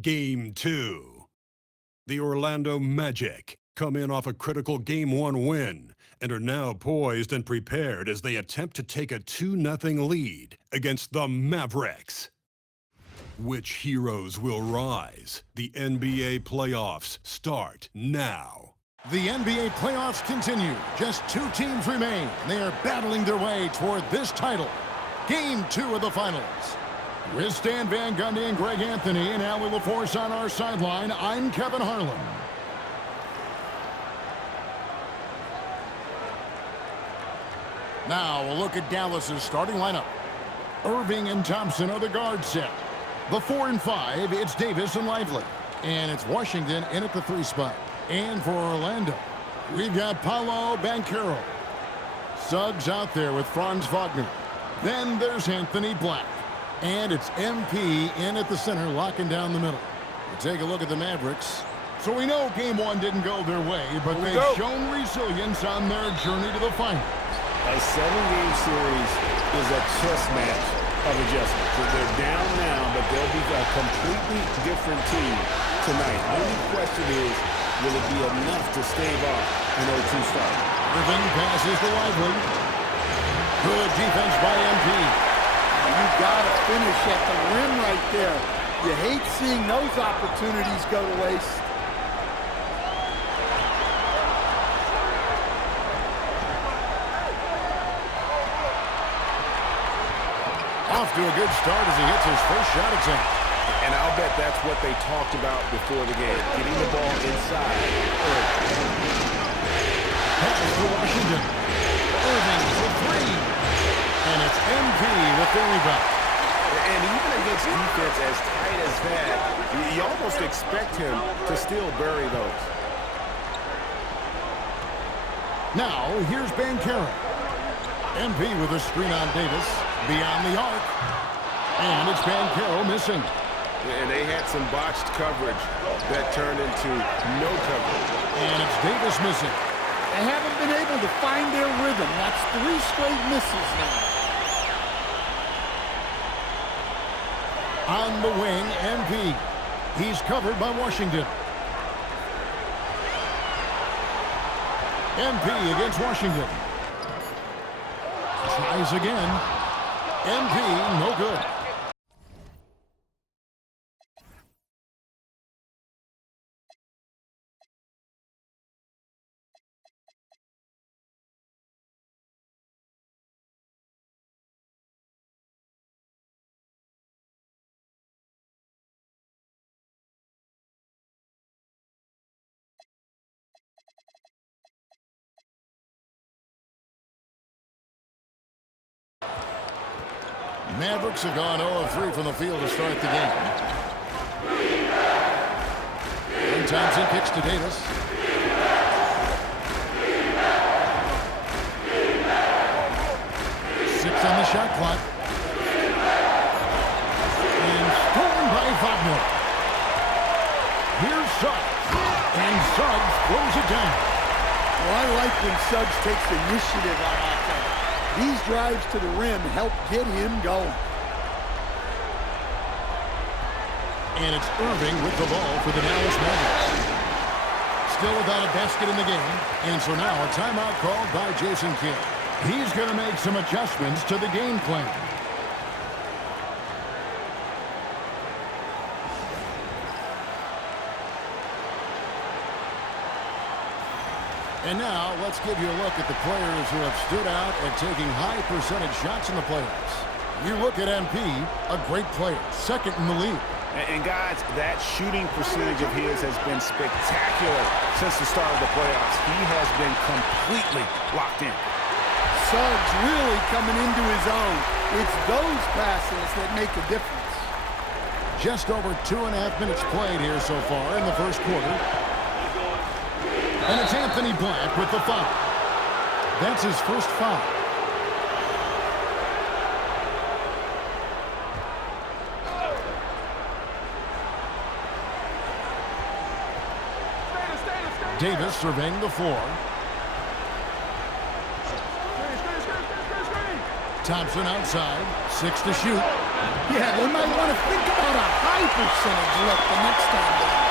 Game 2. The Orlando Magic come in off a critical Game 1 win and are now poised and prepared as they attempt to take a 2-0 lead against the Mavericks. Which heroes will rise? The NBA playoffs start now. The NBA playoffs continue. Just 2 teams remain. They are battling their way toward this title. Game 2 of the finals. With Stan Van Gundy and Greg Anthony and Allie LaForce on our sideline, I'm Kevin Harlan. Now we'll look at Dallas's starting lineup. Irving and Thompson are the guard set. The 4 and 5, it's Davis and Lively. And it's Washington in at the 3 spot. And for Orlando, we've got Paolo Banchero. Suggs out there with Franz Wagner. Then there's Anthony Black. And it's MP in at the center, locking down the middle. We'll take a look at the Mavericks. So we know Game 1 didn't go their way, but they've shown resilience on their journey to the finals. A 7-game series is a chess match of adjustments. So they're down now, but they'll be a completely different team tonight. The only question is, will it be enough to stave off an 0-2 start? Irving passes to Lively. Good defense by MP. You've got to finish at the rim right there. You hate seeing those opportunities go to waste. Off to a good start as he hits his first shot attempt. And I'll bet that's what they talked about before the game, getting the ball inside early. Pass to Washington. Irving for 3. And it's MP with the rebound. And even against defense as tight as that, you almost expect him to still bury those. Now, here's Banchero. MP with a screen on Davis. Beyond the arc. And it's Banchero missing. And they had some botched coverage that turned into no coverage. And it's Davis missing. They haven't been able to find their rhythm. That's 3 straight misses now. On the wing, MP. He's covered by Washington. MP against Washington. Tries again. MP, no good. Mavericks have gone 0-3 from the field to start the game. And Thompson kicks to Davis. 6 on the shot clock. And stolen by Wagner. Here's Suggs. And Suggs throws it down. Well, I like when Suggs takes initiative on offense. These drives to the rim help get him going. And it's Irving with the ball for the Dallas Mavericks. Still without a basket in the game. And so now a timeout called by Jason Kidd. He's going to make some adjustments to the game plan. And now, let's give you a look at the players who have stood out and taking high percentage shots in the playoffs. You look at MP, a great player, 2nd in the league. And guys, that shooting percentage of his has been spectacular since the start of the playoffs. He has been completely locked in. Suggs really coming into his own. It's those passes that make a difference. Just over 2.5 minutes played here so far in the first quarter. And it's Anthony Black with the foul. That's his first foul. Davis surveying the floor. Thompson outside, 6 to shoot. Yeah, they might want to think about a high percentage look the next time down.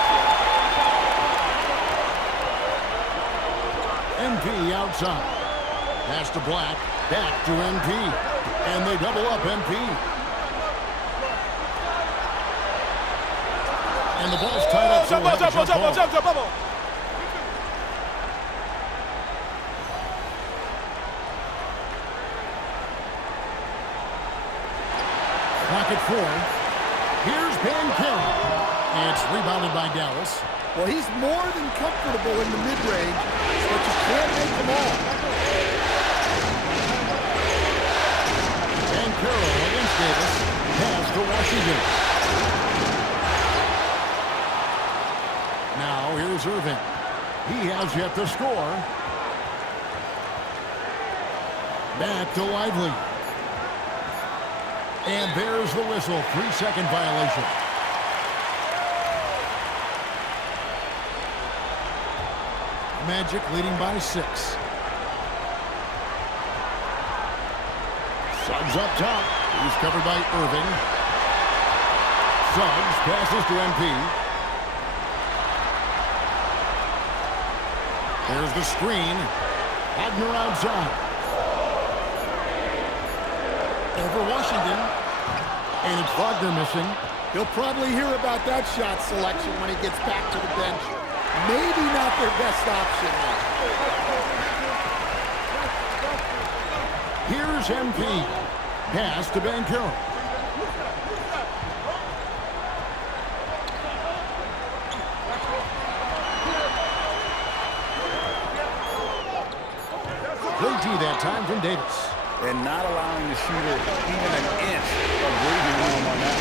MP outside. Pass to Black. Back to MP. And they double up MP. And the ball's tied up. Jump ball. Clock at 4. Here's MYCAREER. It's rebounded by Dallas. Well, he's more than comfortable in the mid-range, but you can't make them all. MYCAREER against Davis. Pass to Washington. Now here's Irving. He has yet to score. Back to Lively. And there's the whistle. 3-second violation. Magic leading by 6. Suggs up top. He's covered by Irving. Suggs passes to MP. There's the screen. Wagner outside. Over Washington. And it's Wagner missing. He'll probably hear about that shot selection when he gets back to the bench. Maybe not their best option. Here's MP. Pass to MYCAREER. Great D that time from Davis. And not allowing the shooter even an inch of breathing room on that.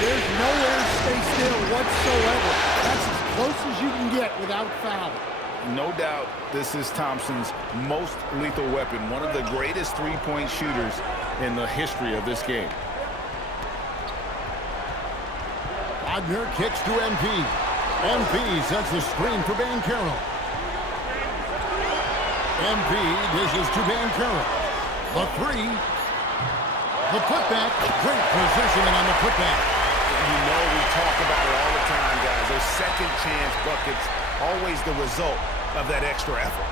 There's nowhere to stay still whatsoever. That's as close as you can get without foul. No doubt this is Thompson's most lethal weapon, one of the greatest three-point shooters in the history of this game. Wagner kicks to MP. MP sets the screen for MYCAREER. MP dishes to MYCAREER. The 3. The putback. Great positioning on the putback. You know we talk about it all the time, guys. Those second chance buckets, always the result of that extra effort.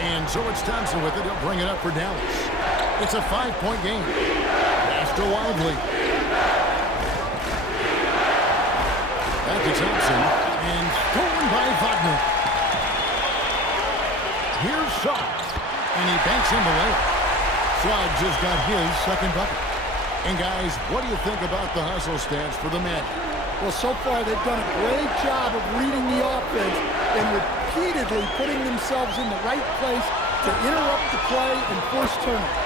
And so it's Thompson with it. He'll bring it up for Dallas. It's a 5-point game. Pass to Lively. Back to Thompson. And stolen by Wagner. Here's Suggs. And he banks in the layup. Suggs has got his second bucket. And guys, what do you think about the hustle stats for the Magic? Well, so far they've done a great job of reading the offense and repeatedly putting themselves in the right place to interrupt the play and force turnovers.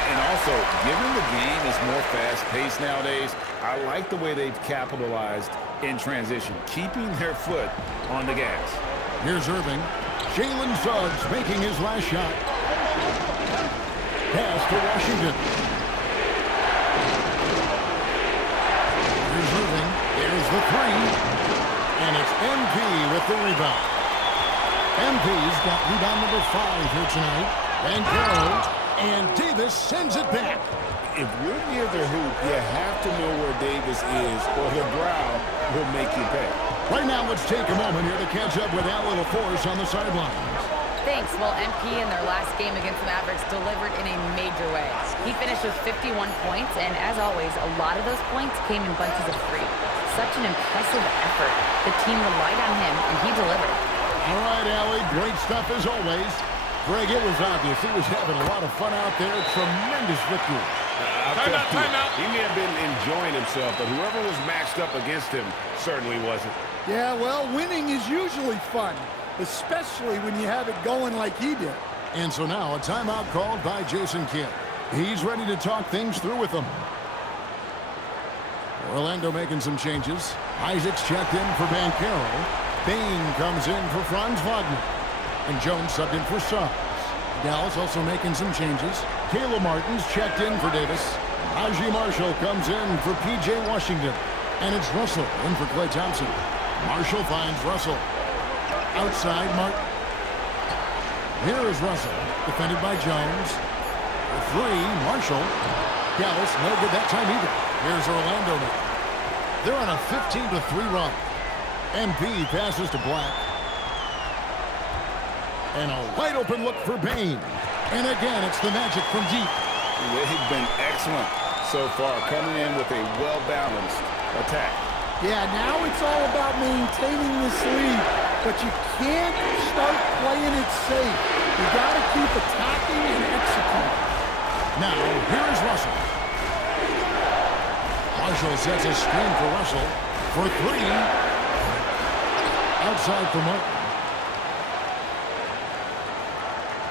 And also, given the game is more fast-paced nowadays, I like the way they've capitalized in transition, keeping their foot on the gas. Here's Irving. Jalen Suggs making his last shot. Pass to Washington. Here's Irving. There's the 3. And it's MP with the rebound. MP's got rebound number 5 here tonight. MYCAREER. And Davis sends it back. If you're near the hoop, you have to know where Davis is, or the brow will make you pay. Right now, let's take a moment here to catch up with Al Force on the sidelines. Thanks. Well, MP in their last game against the Mavericks delivered in a major way. He finished with 51 points, and as always, a lot of those points came in bunches of 3. Such an impressive effort. The team relied on him, and he delivered. All right, Allie, great stuff as always. Greg, it was obvious he was having a lot of fun out there. Tremendous victory. Timeout. He may have been enjoying himself, but whoever was matched up against him certainly wasn't. Yeah, well, winning is usually fun, especially when you have it going like he did. And so now a timeout called by Jason Kidd. He's ready to talk things through with them. Orlando making some changes. Isaac's checked in for MYCAREER. Bain comes in for Franz Wagner. And Jones subbed in for Suggs. Dallas also making some changes. Caleb Martin's checked in for Davis. Haji Marshall comes in for P.J. Washington. And it's Russell in for Klay Thompson. Marshall finds Russell. Outside Martin. Here is Russell, defended by Jones. The three, Marshall. Dallas, no good that time either. Here's Orlando now. They're on a 15-3 run. MP passes to Black. And a wide open look for Bain. And again, it's the Magic from deep. They've been excellent so far, coming in with a well-balanced attack. Yeah, now it's all about maintaining this lead, but you can't start playing it safe. You got to keep attacking and executing. Now, here's Russell. Marshall sets a screen for Russell for three. Outside for Martin.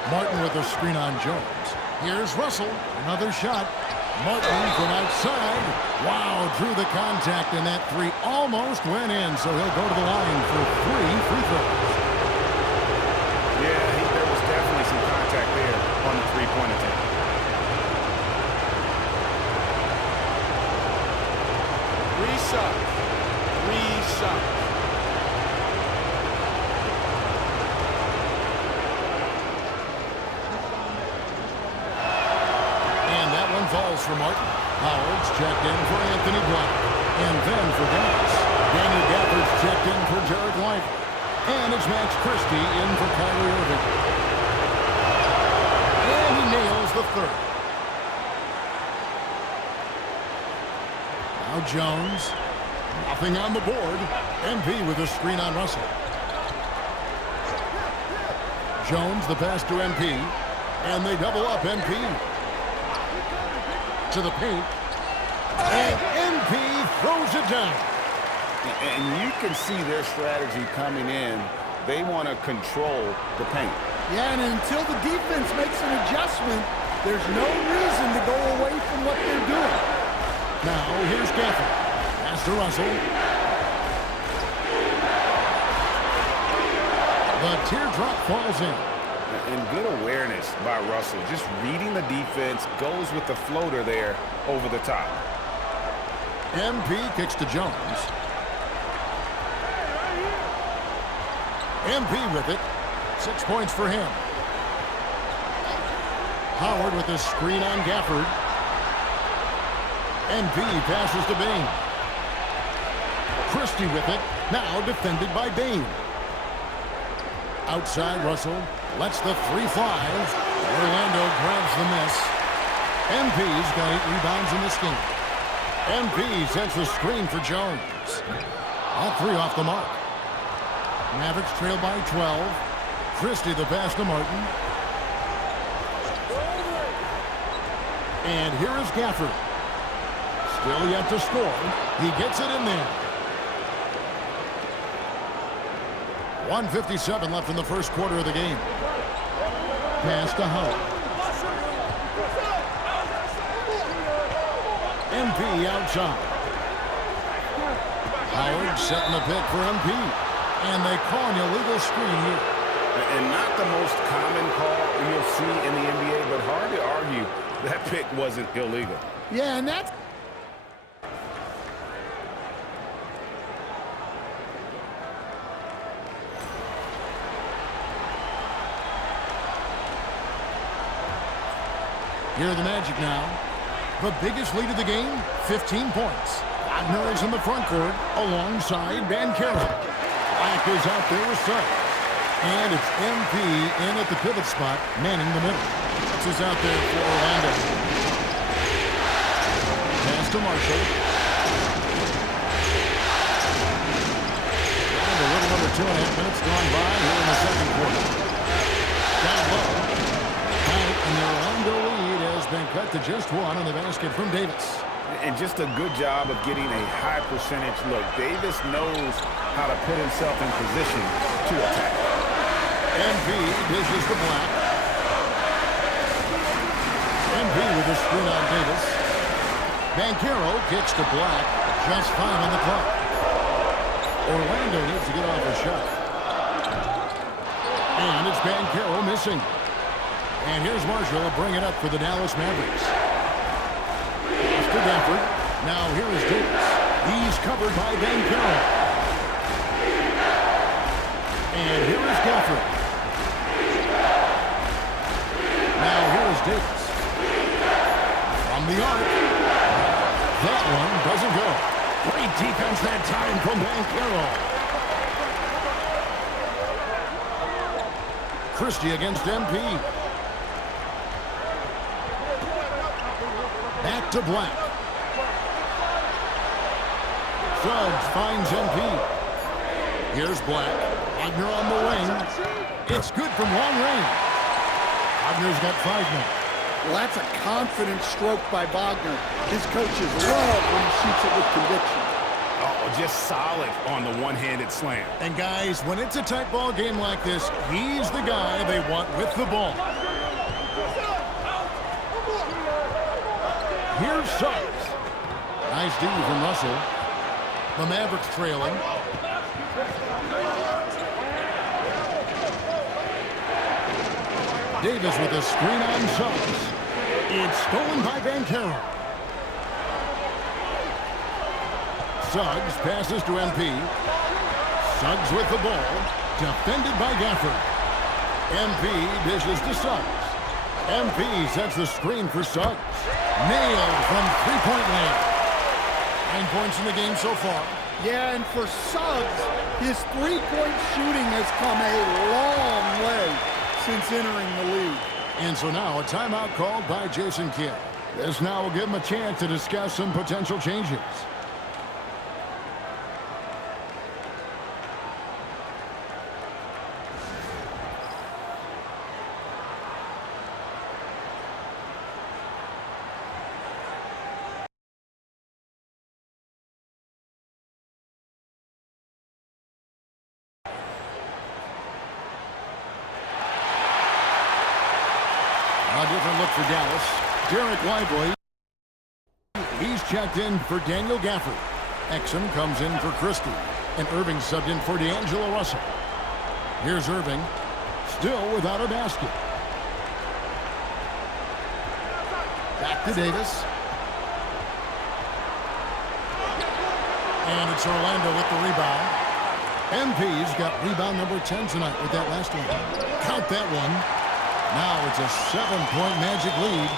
Martin with a screen on Jones. Here's Russell. Another shot. Martin from outside. Wow, drew the contact, and that three almost went in, so he'll go to the line for 3 free throws. Yeah, there was definitely some contact there on the three-point attempt. Reset. And that one falls for Martin. Howard's checked in for Anthony Black. And then for Dallas. Daniel Gafford's checked in for Derek White. And it's Max Christie in for Kyrie Irving. And he nails the third. Now Jones. Nothing on the board. MP with a screen on Russell. Jones, the pass to MP. And they double up MP. To the paint. And MP throws it down. And you can see their strategy coming in. They want to control the paint. Yeah, and until the defense makes an adjustment, there's no reason to go away from what they're doing. Now, here's Gafford. Pass to Russell. The teardrop falls in. And good awareness by Russell. Just reading the defense, goes with the floater there over the top. MP kicks to Jones. MP with it. 6 points for him. Howard with a screen on Gafford. MP passes to Bain. Christie with it. Now defended by Bain. Outside, Russell lets the three fly. Orlando grabs the miss. MP's got 8 rebounds in this game. MP sets the screen for Jones. All three off the mark. Mavericks trail by 12. Christie the pass to Martin. And here is Gafford. Still yet to score. He gets it in there. 1:57 left in the first quarter of the game. Pass to Howard. MP outside. Howard setting the pick for MP. And they call an illegal screen here. And not the most common call you'll see in the NBA, but hard to argue that pick wasn't illegal. Yeah, and that's... Here are the Magic now. The biggest lead of the game, 15 points. Wagner is in the front court alongside Banchero. Black is out there with Suggs. And it's MP in at the pivot spot, manning the middle. This is out there for Orlando. Pass to Marshall. And a little under 2.5 minutes gone by here in the second quarter. Down low. Count, and the Orlando lead has been cut to just 1 on the basket from Davis. And just a good job of getting a high percentage look. Davis knows how to put himself in position to attack. MP dishes to Black. MP with a screen on Davis. Banchero kicks to Black. Just 5 on the clock. Orlando needs to get off a shot. And it's Banchero missing. And here's Marshall bring it up for the Dallas Mavericks. Pass to Gafford. Now here is Davis. He's covered by Banchero. And here is Gafford. Now here is Davis. the arc. That one doesn't go. Great defense that time from Banchero. Christie against MP. Back to Black. Suggs finds MP. Here's Black. Wagner on the wing. It's good from long range. Wagner's got 5 now. Well, that's a confident stroke by Wagner. His coaches love when he shoots it with conviction. Oh, just solid on the one-handed slam. And guys, when it's a tight ball game like this, he's the guy they want with the ball. Here's Suggs. Nice D from Russell. The Mavericks trailing. Davis with a screen on Suggs. It's stolen by Banchero. Suggs passes to MP. Suggs with the ball. Defended by Gafford. MP dishes to Suggs. MP sets the screen for Suggs. Nailed from three-point land. 9 points in the game so far. Yeah, and for Suggs, his three-point shooting has come a long way since entering the league. And so now a timeout called by Jason Kidd. This now will give him a chance to discuss some potential changes. A different look for Dallas. Derek Lively. He's checked in for Daniel Gafford. Exum comes in for Christie. And Irving subbed in for D'Angelo Russell. Here's Irving. Still without a basket. Back to Davis. And it's Orlando with the rebound. MP's got rebound number 10 tonight with that last one. Count that one. Now it's a 7-point Magic lead.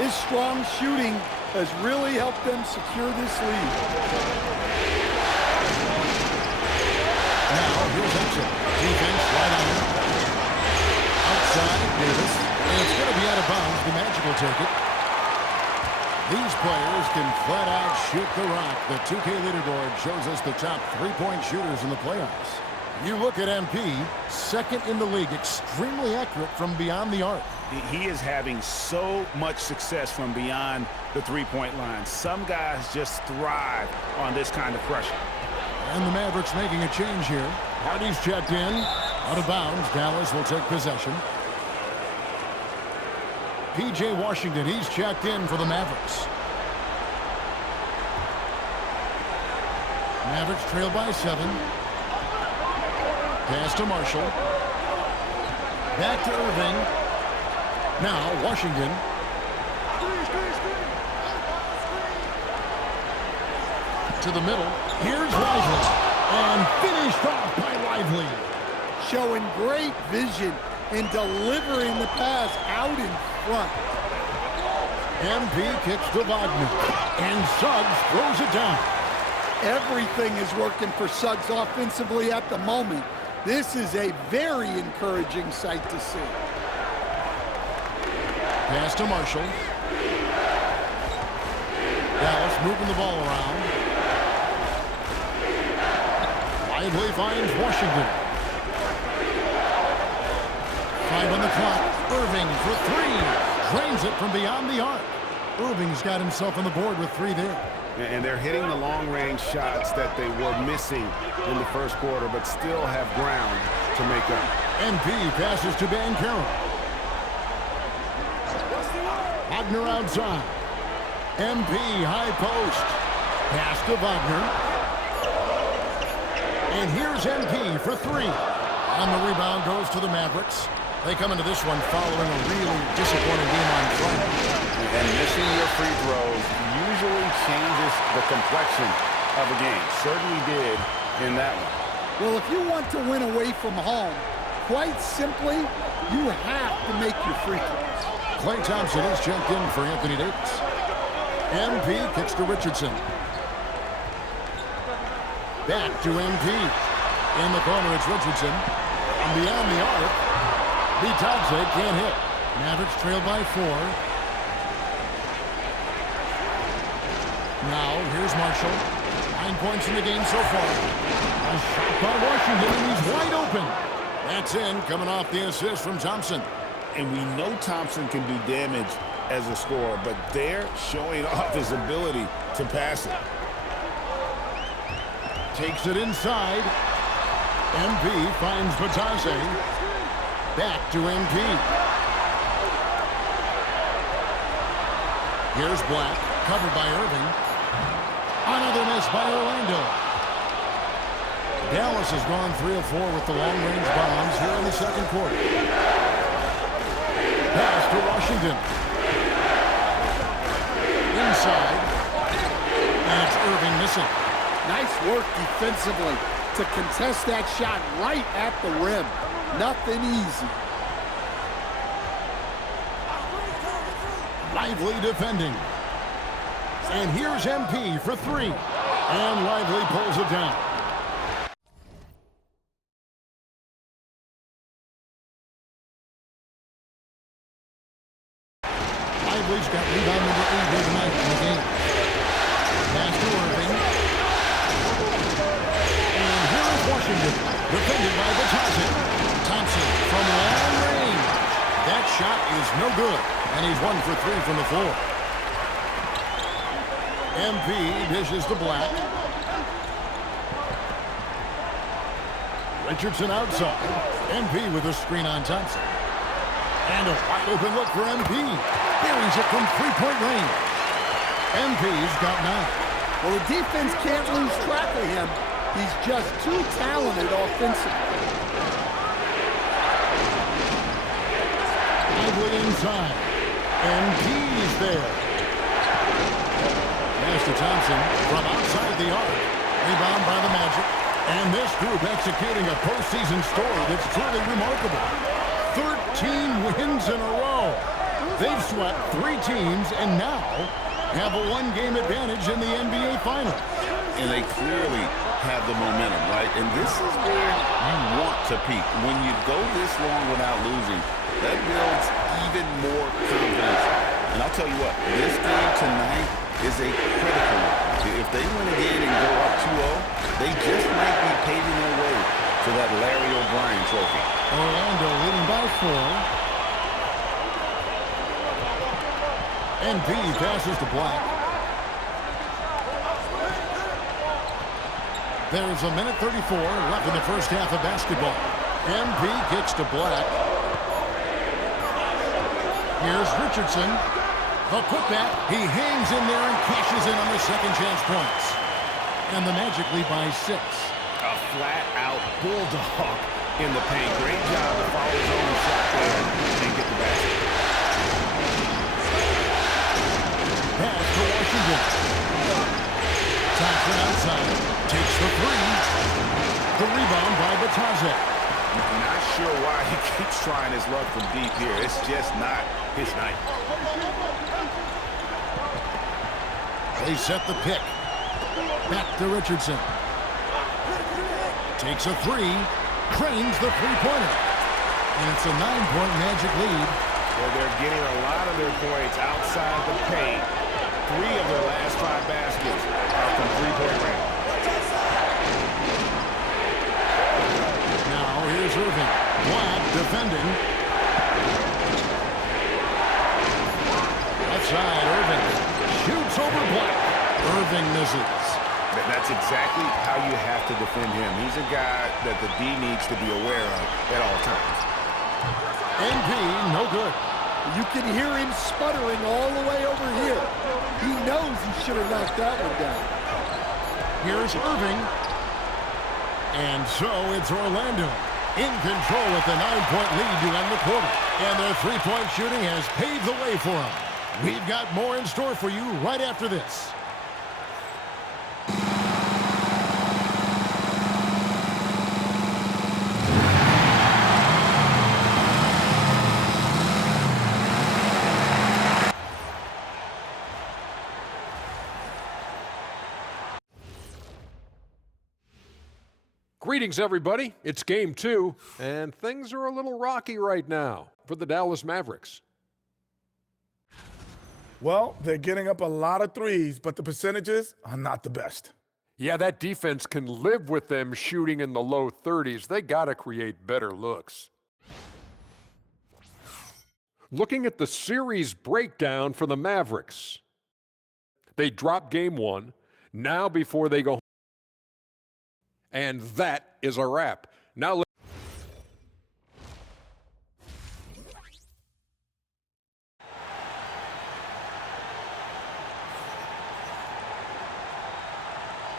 His strong shooting has really helped them secure this lead. Now here's Exum. Defense right on. Outside Davis. And it's going to be out of bounds. The Magic will take it. These players can flat out shoot the rock. The 2K leaderboard shows us the top three-point shooters in the playoffs. You look at MP, second in the league, extremely accurate from beyond the arc. He is having so much success from beyond the three-point line. Some guys just thrive on this kind of pressure. And the Mavericks making a change here. Hardy's checked in. Out of bounds. Dallas will take possession. P.J. Washington, he's checked in for the Mavericks. Mavericks trail by 7. Pass to Marshall. Back to Irving. Now Washington. To the middle. Here's Lively. And finished off by Lively. Showing great vision in delivering the pass out in front. MP kicks to Wagner. And Suggs throws it down. Everything is working for Suggs offensively at the moment. This is a very encouraging sight to see. Pass to Marshall. Dallas moving the ball around. Lively finds Washington. 5 on the clock. Irving for 3. Drains it from beyond the arc. Irving's got himself on the board with 3 there. And they're hitting the long-range shots that they were missing in the first quarter, but still have ground to make up. MP passes to Banchero. Wagner outside. MP high post. Pass to Wagner. And here's MP for 3. On the rebound goes to the Mavericks. They come into this one following a really disappointing game on Friday. And missing your free throws usually changes the complexion of a game. Certainly did in that one. Well, if you want to win away from home, quite simply, you have to make your free throws. Klay Thompson is checked in for Anthony Davis. MP kicks to Richardson. Back to MP. In the corner, it's Richardson. And beyond the arc, Bitadze can't hit. Mavericks trail by 4. Now, here's Marshall. 9 points in the game so far. A shot by Washington, and he's wide open. That's in, coming off the assist from Thompson. And we know Thompson can do damage as a scorer, but they're showing off his ability to pass it. Takes it inside. MP finds Bitadze. Back to MP. Here's Black, covered by Irving. Another miss by Orlando. Dallas has gone 3 of 4 with the long-range bombs here in the second quarter. Pass to Washington. Inside. And it's Irving missing. Nice work defensively to contest that shot right at the rim. Nothing easy. Lively defending. And here's MP for 3. And Lively pulls it down. Lively's got rebound number 8 here tonight in the game. Pass to Irving. And here is Washington, defended by Bitadze. Thompson from long range. That shot is no good, and he's 1 for 3 from the floor. MP dishes to Black. Richardson outside. MP with a screen on Thompson. And a wide open look for MP. Buries it from 3-point range. MP's got 9. Well, the defense can't lose track of him. He's just too talented offensively. Lively inside. MP's there. Pass to Thompson from outside the arc. Rebound by the Magic. And this group executing a postseason story that's truly remarkable. 13 wins in a row. They've swept 3 teams and now have a 1-game advantage in the NBA Finals. And they clearly have the momentum, right? And this is where you want to peak. When you go this long without losing, that builds even more confidence. And I'll tell you what, this game tonight is a critical one. If they win again and go up 2-0, they just might be paving their way to that Larry O'Brien trophy. Orlando leading by 4. MP passes to Black. There's a minute 34 left in the first half of basketball. MP kicks to Black. Here's Richardson. The putback. He hangs in there and cashes in on the second chance points. And the Magic lead by 6. A flat-out bulldog in the paint. Great job to follow his own shot there and get the basket. Pass to Washington. Thompson outside. Takes the 3. The rebound by Bitadze. I'm not sure why he keeps trying his luck from deep here. It's just not his night. They set the pick. Back to Richardson. Takes a 3. Cranes the 3-pointer. And it's a 9-point Magic lead. Well, they're getting a lot of their points outside the paint. 3 of their last 5 baskets are from 3-point range. Now here's Irving. Black defending. Left side, Irving. Shoots over Black. Irving misses. That's exactly how you have to defend him. He's a guy that the D needs to be aware of at all times. MP, no good. You can hear him sputtering all the way over here. He knows he should have knocked that one down. Here's Irving. And so it's Orlando in control with the 9-point lead to end the quarter. And their 3-point shooting has paved the way for them. We've got more in store for you right after this. Greetings, everybody. It's game 2, and things are a little rocky right now for the Dallas Mavericks. Well, they're getting up a lot of threes, but the percentages are not the best. Yeah, that defense can live with them shooting in the low 30s. They got to create better looks. Looking at the series breakdown for the Mavericks. They dropped game 1. Now before they go home. And that is a wrap. Now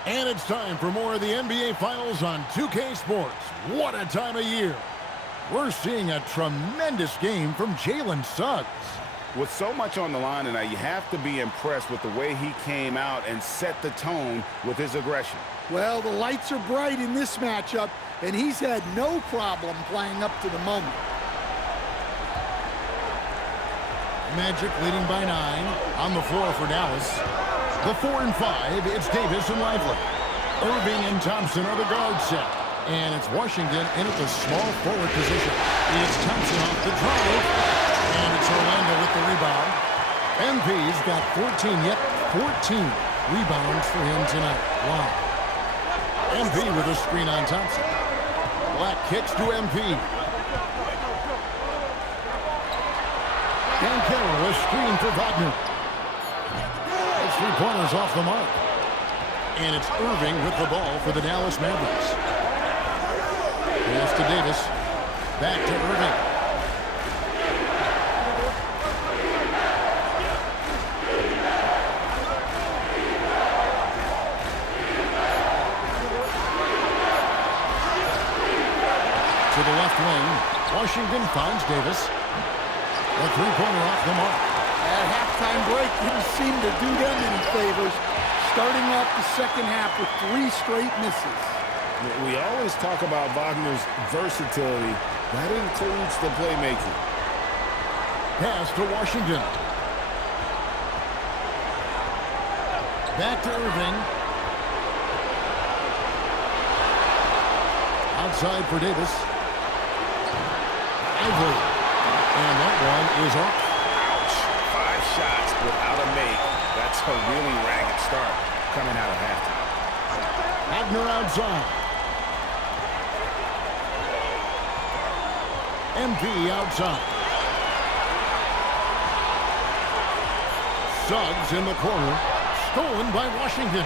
And it's time for more of the NBA Finals on 2K Sports. What a time of year. We're seeing a tremendous game from Jalen Suggs. With so much on the line tonight, you have to be impressed with the way he came out and set the tone with his aggression. Well, the lights are bright in this matchup, and he's had no problem playing up to the moment. Magic leading by 9 on the floor for Dallas. The 4 and 5, it's Davis and Lively. Irving and Thompson are the guard set. And it's Washington in at the small forward position. It's Thompson off the drive. And it's Orlando with the rebound. MP's got 14 rebounds for him tonight. Wow. MP with a screen on Thompson. Black kicks to MP. Dan Carroll, a screen for Wagner. It's 3-pointers off the mark. And it's Irving with the ball for the Dallas Mavericks. Pass to Davis. Back to Irving. To the left wing. Washington finds Davis. A 3-pointer off the mark. That halftime break didn't seem to do them any favors, starting off the second half with 3 straight misses. We always talk about Wagner's versatility. That includes the playmaking. Pass to Washington. Back to Irving. Outside for Davis. Lively. And that one is off. Ouch. 5 shots without a make. That's a really ragged start coming out of halftime. Wagner outside. MP outside. Suggs in the corner. Stolen by Washington.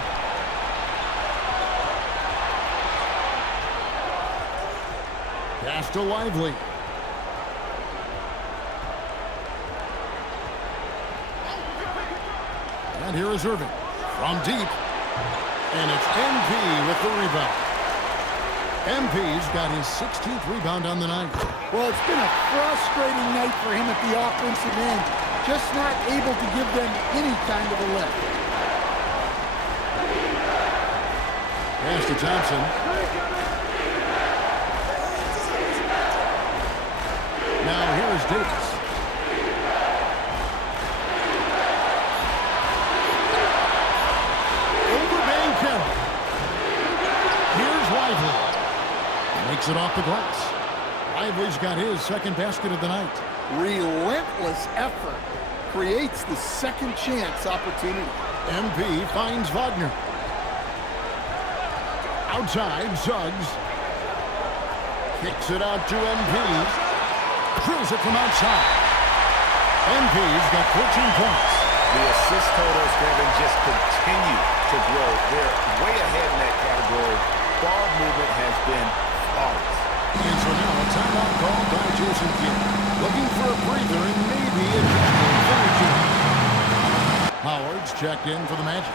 Pass to Lively. And here is Irving from deep. And it's MP with the rebound. MP's got his 16th rebound on the night. Well, it's been a frustrating night for him at the offensive end. Just not able to give them any kind of a lift. Pass to Thompson. Now here is Davis. Overbang Carroll. Here's Lively. Makes it off the glass. Lively's got his second basket of the night. Relentless effort creates the second chance opportunity. MP finds Wagner. Outside, Suggs. Kicks it out to MP. Drills it from outside. MP's got 14 points. The assist totals, Kevin, just continue to grow. They're way ahead in that category. Ball movement has been flawless. And so now a timeout called by Jason Kidd. Looking for a breather and maybe a finishing. Howard's checked in for the Magic.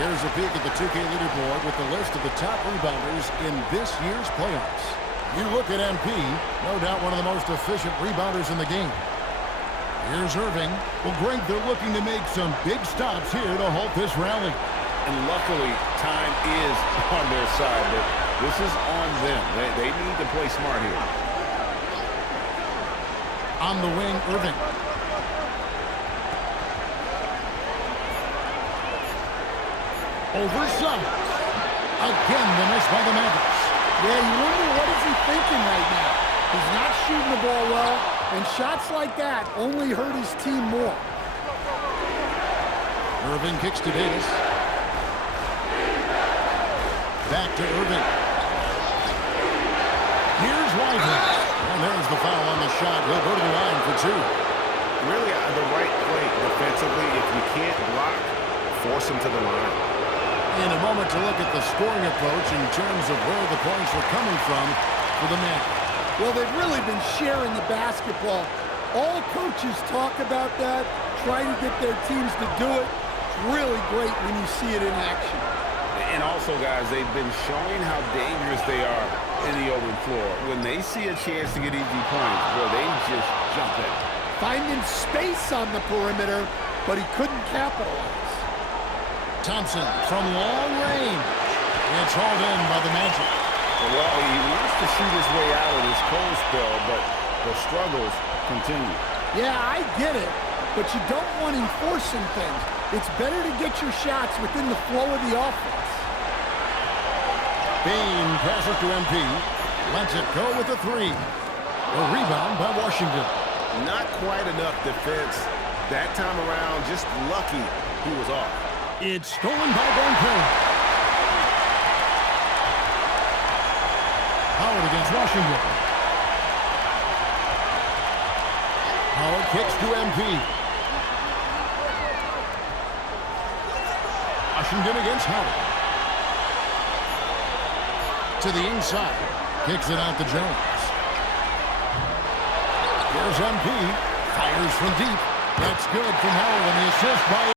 Here's a peek at the 2K leaderboard with the list of the top rebounders in this year's playoffs. You look at MP, no doubt one of the most efficient rebounders in the game. Here's Irving. Well, Greg, they're looking to make some big stops here to halt this rally. And luckily, time is on their side, but this is on them. They need to play smart here. On the wing, Irving. Over Suggs. Again, the miss by the Mavericks. Yeah, you wonder what is he thinking right now. He's not shooting the ball well, and shots like that only hurt his team more. Irving kicks to Davis. Back to Irving. Here's Lively. And there's the foul on the shot. He'll go to the line for two. Really the right play defensively. If you can't block, force him to the line. In a moment to look at the scoring approach in terms of where the points are coming from for the Mavericks. Well, they've really been sharing the basketball. All coaches talk about that, try to get their teams to do it. It's really great when you see it in action. And also, guys, they've been showing how dangerous they are in the open floor. When they see a chance to get easy points, well, they just jump at it. Finding space on the perimeter, but he couldn't capitalize. Thompson from long range. It's hauled in by the Magic. Well, he wants to shoot his way out of this cold spell, but the struggles continue. Yeah, I get it, but you don't want him forcing things. It's better to get your shots within the flow of the offense. Bain passes to MP. Lets it go with a three. A rebound by Washington. Not quite enough defense. That time around, just lucky he was off. It's stolen by MYCAREER. Howard against Washington. Howard kicks to MP. Washington against Howard. To the inside. Kicks it out to Jones. Here's MP. Fires from deep. That's good from Howard, and the assist by...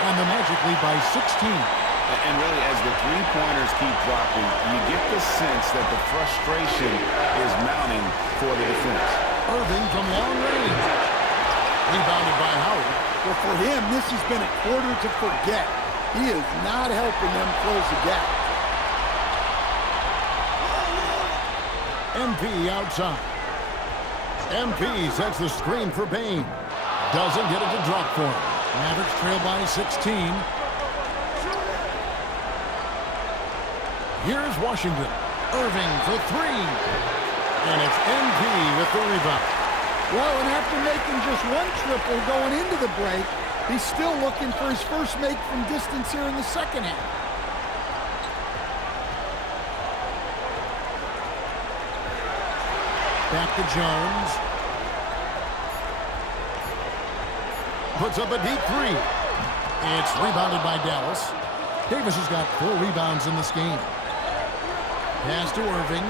And the Magic lead by 16. And really, as the three-pointers keep dropping, you get the sense that the frustration is mounting for the defense. Irving from long range. Rebounded by Howard. Well, for him, this has been a quarter to forget. He is not helping them close the gap. MP outside. MP sets the screen for Bain. Doesn't get it to drop for him. Mavericks trail by 16. Here's Washington. Irving for three. And it's MP with the rebound. Well, and after making just one triple going into the break, he's still looking for his first make from distance here in the second half. Back to Jones. Puts up a deep three. It's rebounded by Dallas. Davis has got 4 rebounds in this game. Pass to Irving.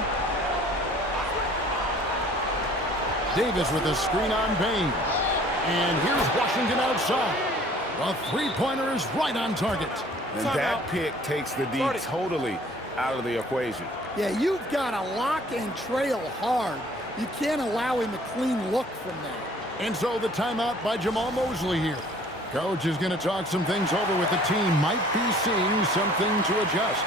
Davis with a screen on Bain. And here's Washington outside. A three-pointer is right on target. And that pick takes the D totally out of the equation. Yeah, you've got to lock and trail hard. You can't allow him a clean look from there. And so the timeout by Jamal Mosley here. Coach is going to talk some things over with the team. Might be seeing something to adjust.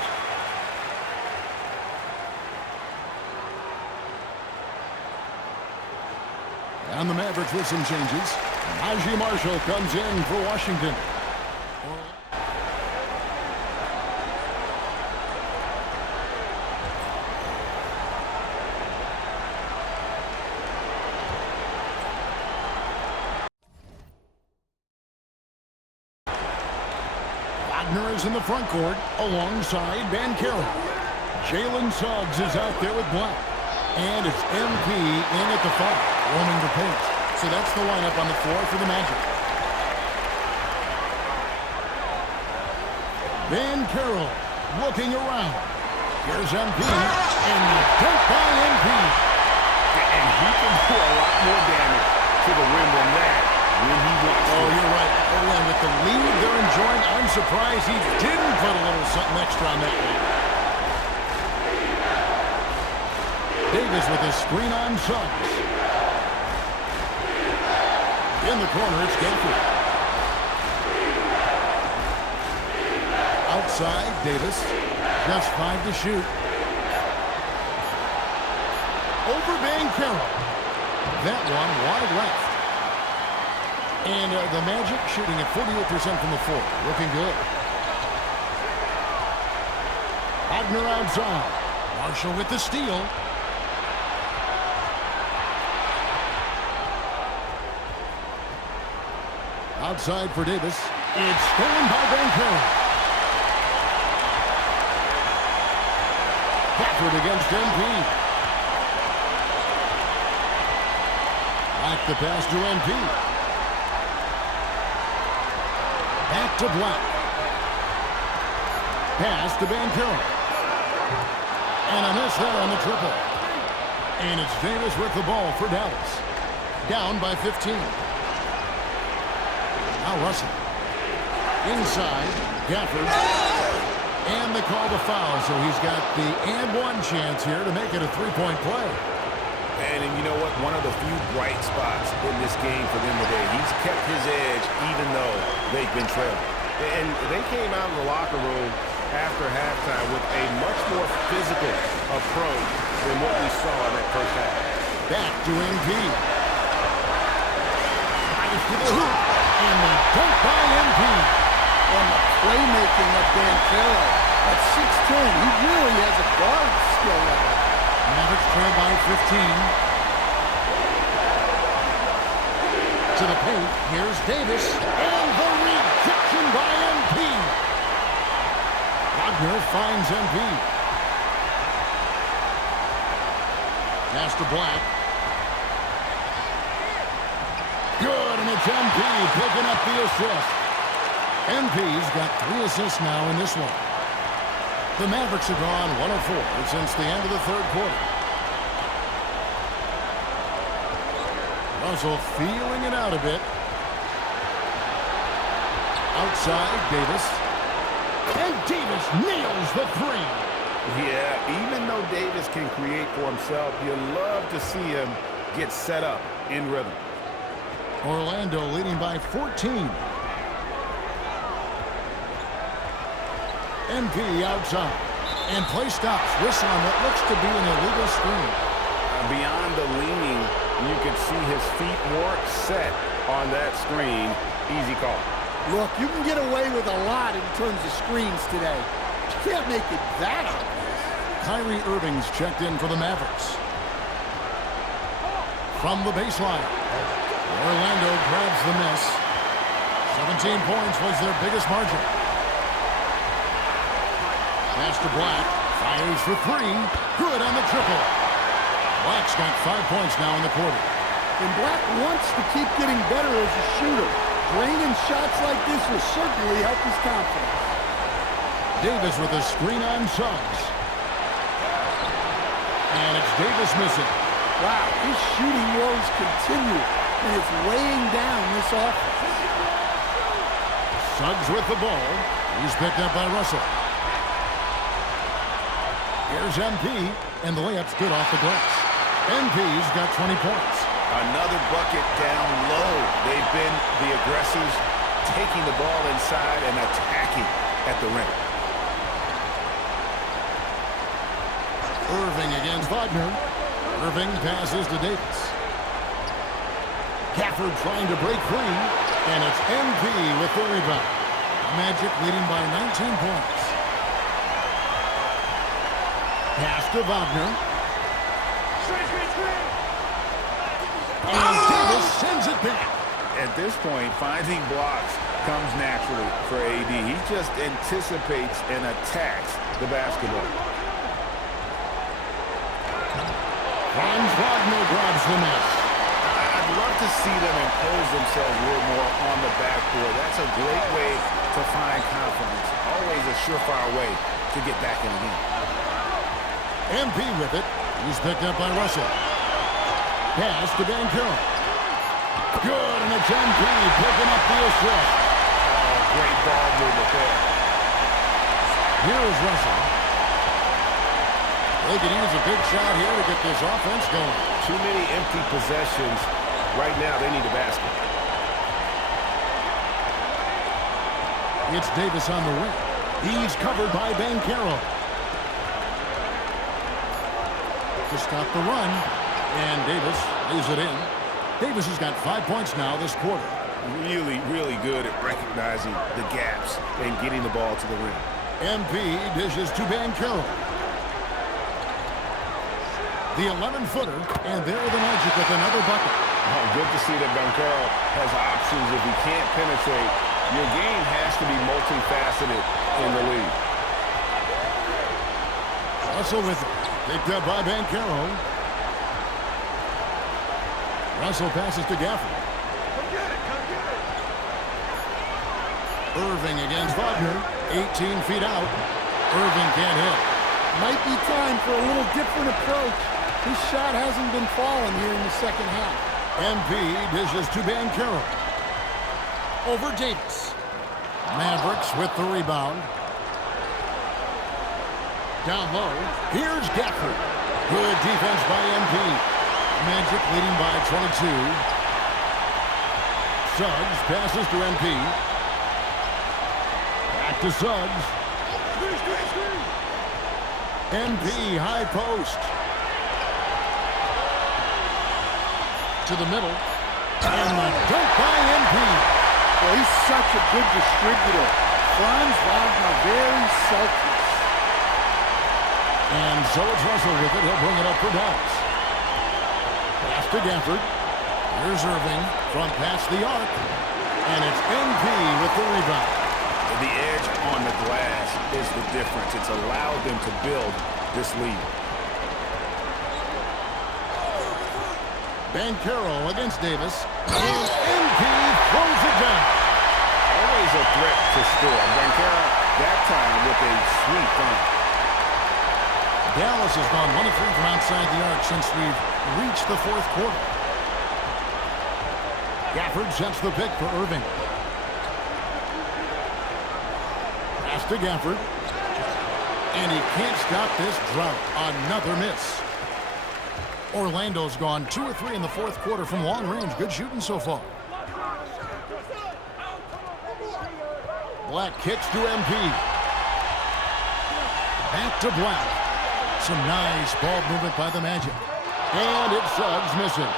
And the Mavericks with some changes. Najee Marshall comes in for Washington. Wagner is in the front court alongside MYCAREER. Jalen Suggs is out there with Black. And it's MP in at the 5, roaming the paint. So that's the lineup on the floor for the Magic. MYCAREER looking around. Here's MP, and the dunk by MP. And he can do a lot more damage to the rim than that when he wants to. Oh, you're right. Oh, and with the lead they're enjoying, I'm surprised he didn't put a little something extra on that one. Davis with a screen on Suggs. In the corner, it's Gafford. Outside, Davis. Just 5 to shoot. Over MYCAREER. That one wide left. And the Magic shooting at 48% from the floor. Looking good. Wagner outside. Marshall with the steal. Outside for Davis. It's stolen by MYCAREER. Gafford against MP. Back the pass to MP. Back to Black. Pass to MYCAREER. And a miss there on the triple. And it's Davis with the ball for Dallas. Down by 15. Now Russell. Inside, Gafford. And they call the foul, so he's got the and-one chance here to make it a three-point play. And you know what? One of the few bright spots in this game for them today. He's kept his edge even though they've been trailing. And they came out of the locker room after halftime with a much more physical approach than what we saw in that first half. Back to MP. Drives to the hoop. And the dunk by MP. On the playmaking of MYCAREER. At 6'10", he really has a guard skill level. Mavericks trail by 15. To the paint. Here's Davis. And the rejection by MP. Wagner finds MP. Pass to Black. Good, and it's MP picking up the assist. MP's got 3 assists now in this one. The Mavericks have gone 1-4 since the end of the third quarter. Russell feeling it out a bit. Outside, Davis. And Davis nails the three. Yeah, even though Davis can create for himself, you love to see him get set up in rhythm. Orlando leading by 14. MP outside. And play stops. Whistle on what looks to be an illegal screen. Beyond the leaning, you can see his feet more set on that screen. Easy call. Look, you can get away with a lot in terms of screens today. You can't make it that obvious. Kyrie Irving's checked in for the Mavericks. From the baseline. Orlando grabs the miss. 17 points was their biggest margin. Pass to Black. Fires for 3. Good on the triple. Black's got 5 points now in the quarter. And Black wants to keep getting better as a shooter. Draining shots like this will certainly help his confidence. Davis with a screen on Suggs. And it's Davis missing. Wow, his shooting woes continue, and it's weighing down this offense. Suggs with the ball. He's picked up by Russell. Here's MP, and the layup's good off the glass. MP's got 20 points. Another bucket down low. They've been the aggressors, taking the ball inside and attacking at the rim. Irving against Wagner. Irving passes to Davis. Gafford trying to break free, and it's MP with the rebound. Magic leading by 19 points. Pass to Wagner. And Davis sends it back. At this point, finding blocks comes naturally for AD. He just anticipates and attacks the basketball. Franz Wagner grabs the miss. I'd love to see them impose themselves a little more on the backboard. That's a great way to find confidence. Always a surefire way to get back in the game. MP with it. He's picked up by Russell. Pass to MYCAREER. Good, and it's MP picking up the assist. Oh, great ball movement there. Here is Russell. They could use a big shot here to get this offense going. Too many empty possessions. Right now, they need a basket. It's Davis on the wing. He's covered by Banchero. To stop the run, and Davis lays it in. Davis has got 5 points now this quarter. Really, really good at recognizing the gaps and getting the ball to the rim. MP dishes to Banchero. The 11-footer, and there the Magic with another bucket. Oh, good to see that Banchero has options. If he can't penetrate, your game has to be multifaceted in the league. Russell with it. Picked up by Banchero. Russell passes to Gafford. Irving against Wagner. 18 feet out. Irving can't hit. Might be time for a little different approach. His shot hasn't been falling here in the second half. MP dishes to Banchero. Over Davis. Mavericks with the rebound. Down low. Here's Gafford. Good defense by MP. Magic leading by 22. Suggs passes to MP. Back to Suggs. MP high post. To the middle. And the dunk by MP. Well, he's such a good distributor. Franz Wagner very selfless. And so it's Russell with it. He'll bring it up for Dallas. Pass to Gafford. Here's Irving from past the arc. And it's MP with the rebound. The edge on the glass is the difference. It's allowed them to build this lead. Banchero against Davis. And MP throws it down. Always a threat to score. Banchero that time with a sweet dunk. Dallas has gone 1 of 3 from outside the arc since we've reached the fourth quarter. Gafford sets the pick for Irving. Pass to Gafford. And he can't stop this drought. Another miss. Orlando's gone 2 of 3 in the fourth quarter from long range. Good shooting so far. Black kicks to MP. Back to Black. Some nice ball movement by the Magic. And it's Suggs missing.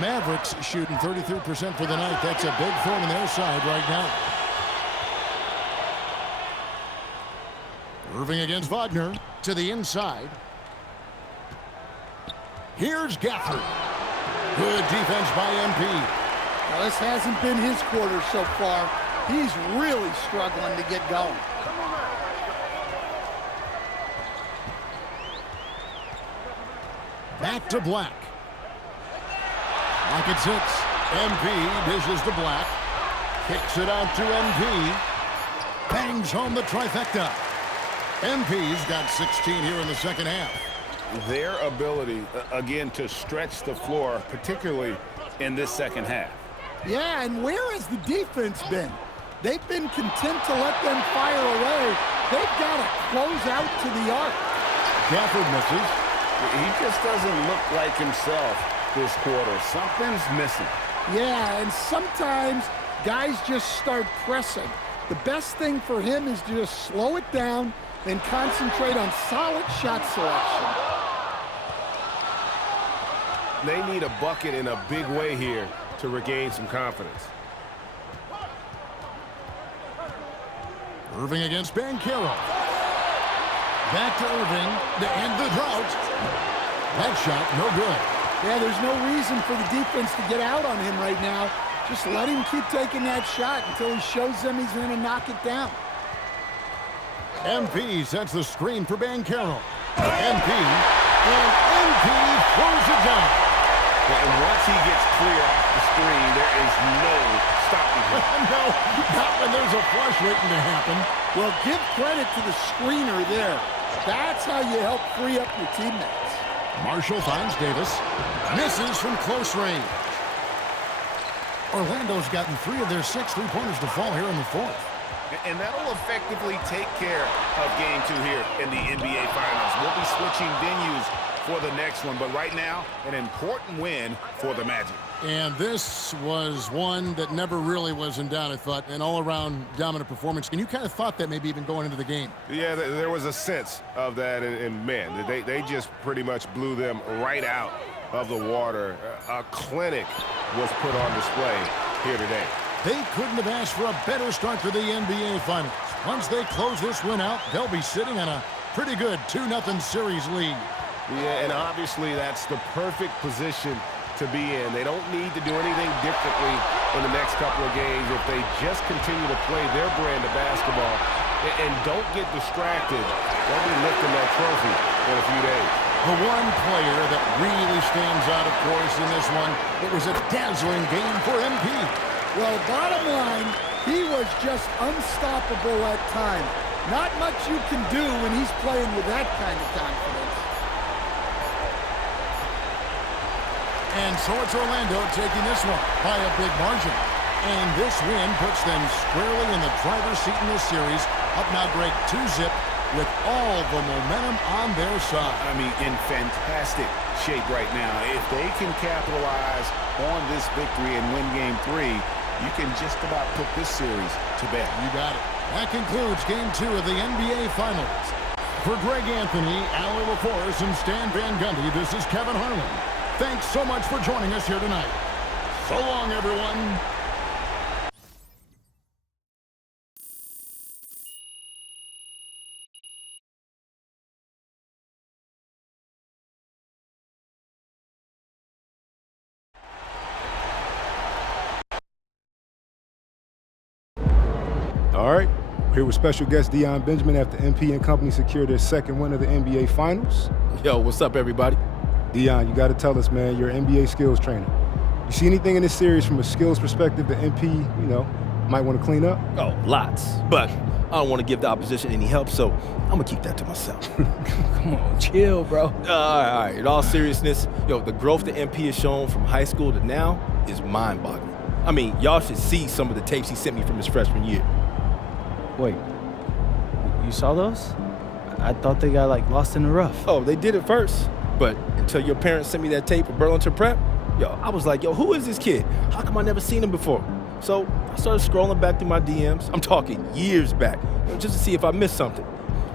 Mavericks shooting 33% for the night. That's a big thorn in their side right now. Irving against Wagner to the inside. Here's Gafford. Good defense by MP. Now, this hasn't been his quarter so far. He's really struggling to get going. Back to Black. Black at 6. MP dishes to Black. Kicks it out to MP. Bangs home the trifecta. MP's got 16 here in the second half. Their ability, again, to stretch the floor, particularly in this second half. Yeah, and where has the defense been? They've been content to let them fire away. They've got to close out to the arc. Gafford misses. He just doesn't look like himself this quarter. Something's missing. Yeah, and sometimes guys just start pressing. The best thing for him is to just slow it down and concentrate on solid shot selection. They need a bucket in a big way here to regain some confidence. Irving against Banchero. Back to Irving to end the drought. That shot, no good. Yeah, there's no reason for the defense to get out on him right now. Just let him keep taking that shot until he shows them he's going to knock it down. MP sets the screen for Banchero. MP, and MP throws it down. And once he gets clear off the screen, there is no stopping him. No, not when there's a flush waiting to happen. Well, give credit to the screener there. That's how you help free up your teammates. Marshall finds Davis. Misses from close range. Orlando's gotten 3 of their 6 3-pointers to fall here in the fourth. And that'll effectively take care of Game 2 here in the NBA Finals. We'll be switching venues for the next one. But right now, an important win for the Magic. And this was one that never really was in doubt, I thought, an all-around dominant performance. And you kind of thought that maybe even going into the game. Yeah, there was a sense of that, and man, they just pretty much blew them right out of the water. A clinic was put on display here today. They couldn't have asked for a better start to the NBA Finals. Once they close this win out, they'll be sitting on a pretty good 2-0 series lead. Yeah, and obviously that's the perfect position to be in. They don't need to do anything differently in the next couple of games if they just continue to play their brand of basketball and don't get distracted. They'll be lifting that trophy in a few days. The one player that really stands out, of course, in this one, it was a dazzling game for MP. Well, bottom line, he was just unstoppable at times. Not much you can do when he's playing with that kind of confidence. And so it's Orlando taking this one by a big margin. And this win puts them squarely in the driver's seat in this series. Up now, Greg, 2-zip with all the momentum on their side. I mean, in fantastic shape right now. If they can capitalize on this victory and win Game 3, you can just about put this series to bed. You got it. That concludes Game 2 of the NBA Finals. For Greg Anthony, Allie LaForce, and Stan Van Gundy, this is Kevin Harlan. Thanks so much for joining us here tonight. So long, everyone. All right, here with special guest Deion Benjamin after MP and company secured their second win of the NBA Finals. Yo, what's up, everybody? Deion, you got to tell us, man, you're an NBA skills trainer. You see anything in this series from a skills perspective that MP, might want to clean up? Oh, lots. But I don't want to give the opposition any help, so I'm going to keep that to myself. Come on, chill, bro. All right. In all seriousness, the growth that MP has shown from high school to now is mind-boggling. I mean, y'all should see some of the tapes he sent me from his freshman year. Wait, you saw those? I thought they got, lost in the rough. Oh, they did it first. But until your parents sent me that tape of Burlington Prep, I was like, who is this kid? How come I never seen him before? So I started scrolling back through my DMs. I'm talking years back, just to see if I missed something.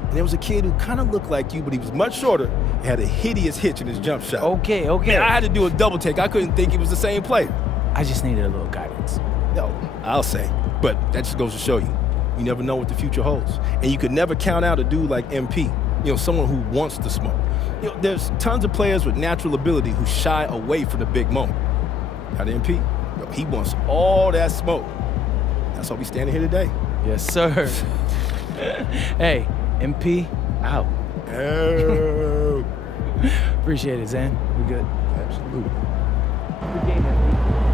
And there was a kid who kind of looked like you, but he was much shorter and had a hideous hitch in his jump shot. Okay. Man, I had to do a double take. I couldn't think he was the same player. I just needed a little guidance. No, I'll say. But that just goes to show you. You never know what the future holds. And you could never count out a dude like MP, someone who wants to smoke. There's tons of players with natural ability who shy away from the big moment. Now the MP, he wants all that smoke. That's why we standing here today. Yes, sir. Hey, MP, out. Oh. Appreciate it, Zan. We good. Absolutely. Good game, MP.